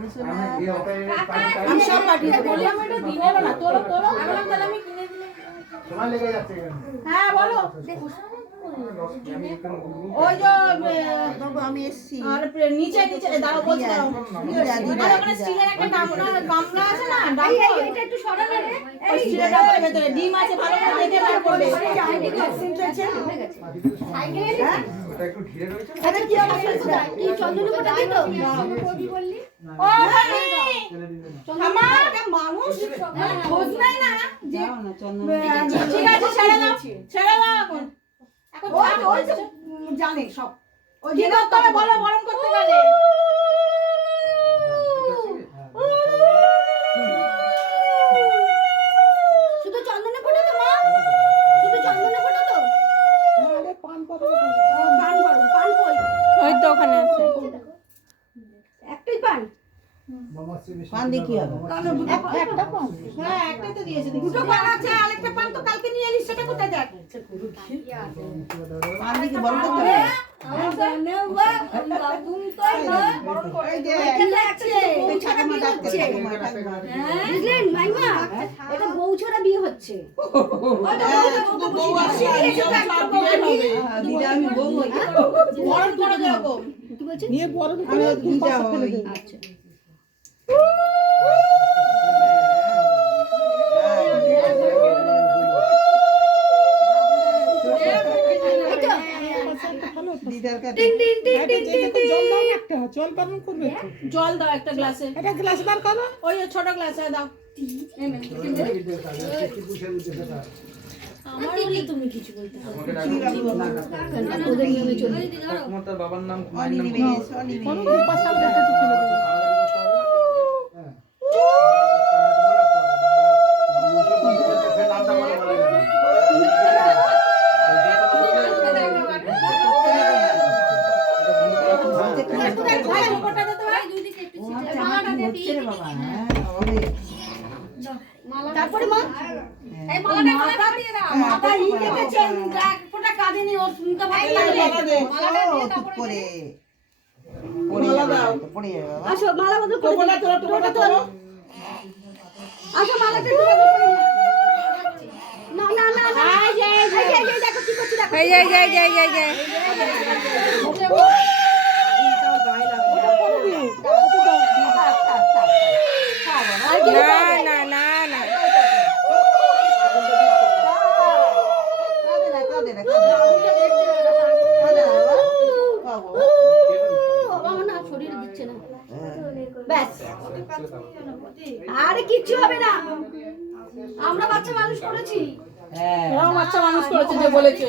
আমি সব পাঠিয়ে বললাম এটা দিনে না তোলো তোলো আমি বললাম তাহলে আমি কিনে দিলাম সময় লেগে যাচ্ছে হ্যাঁ বলো। ওই যে আমি এসছি আর নিচে নিচে দাঁড়াও বলছি দাঁড়াও দিদা দিদা আর ওখানে স্টিলের একটা গামলা গামলা আছে না এই, এটা একটু সরানো রে। এই, স্টিলের ডাম্বলের ভেতরে ডিম আছে ভালো করে দেখে বের করবে ওটা একটু ঘিরে রয়েছে আরে কি অবস্থা কি চন্দনী কোটা দিত? ও ভাই থামা মানুষ খোঁজ নাই না যে ঠিক আছে ছেড়ে দাও ছেড়ে দাও এখন এখন ওই থাক, ওই তো জানে সব। ওই যে তবে বলো বরণ করতে গেলে। পান দিয়ে কি হবে? একটা পান। হ্যাঁ একটাই তো দিয়েছে দুটো পান আছে আরেকটা পান তো কালকে নিয়ে সেটা কোথায় দেখ? পান দিয়ে কি বড় করতে হবে ছাড়া বিয়ে হচ্ছে। আমি বউ করে আচ্ছা। টিং জল দাও একটা গ্লাসে। এটা গ্লাস বার করো। ওই ছোট গ্লাসে দাও। টিপুসের উদ্দেশ্যে তার। আমার বলি তুমি কিছু বলতে হবে আমাকে ডাকো। ওদের নিয়মে চলবে ঠাকুমার তার বাবার নাম মায়ের নাম অনির্বেশ অনির্বেশ কোনো পাশাল একটা একটু ফেলে দেবো হ্যাঁ। ফের নামটা বলা বলা যাবে। ভাই ওপরটা দে তো ভাই ও আচ্ছা, আমার কি হচ্ছে রে বাবা হ্যাঁ বাবারে। তারপরে মা হ্যাঁ। মাথা ই কেটেছে এক ফোঁটা কাঁদেনি ওর মুখটা ভালো লাগে ও, চুপ করে পড়ে যাবে তো, পড়ে যাবে বাবা। আসো মালা বদল করে টোপটা তোলো টোপটা তোলো। আসো মালাটা নাও। না না না না। এই এই এই দেখো কি করছি দেখো। এই এই এই এই এই এই থাক, থাক, থাক, থাক। থাক বাবা। না না না না কাঁদে না, কাঁদে না, কাঁদে না। কাঁদে না বাবা। বাবা। বাবা না শরীরে দিচ্ছে না হ্যাঁ। ব্যাস আরে কিচ্ছু হবে না আমরা বাচ্চা মানুষ করেছি হ্যাঁ। বাচ্চা মানুষ করেছে যে বলেছে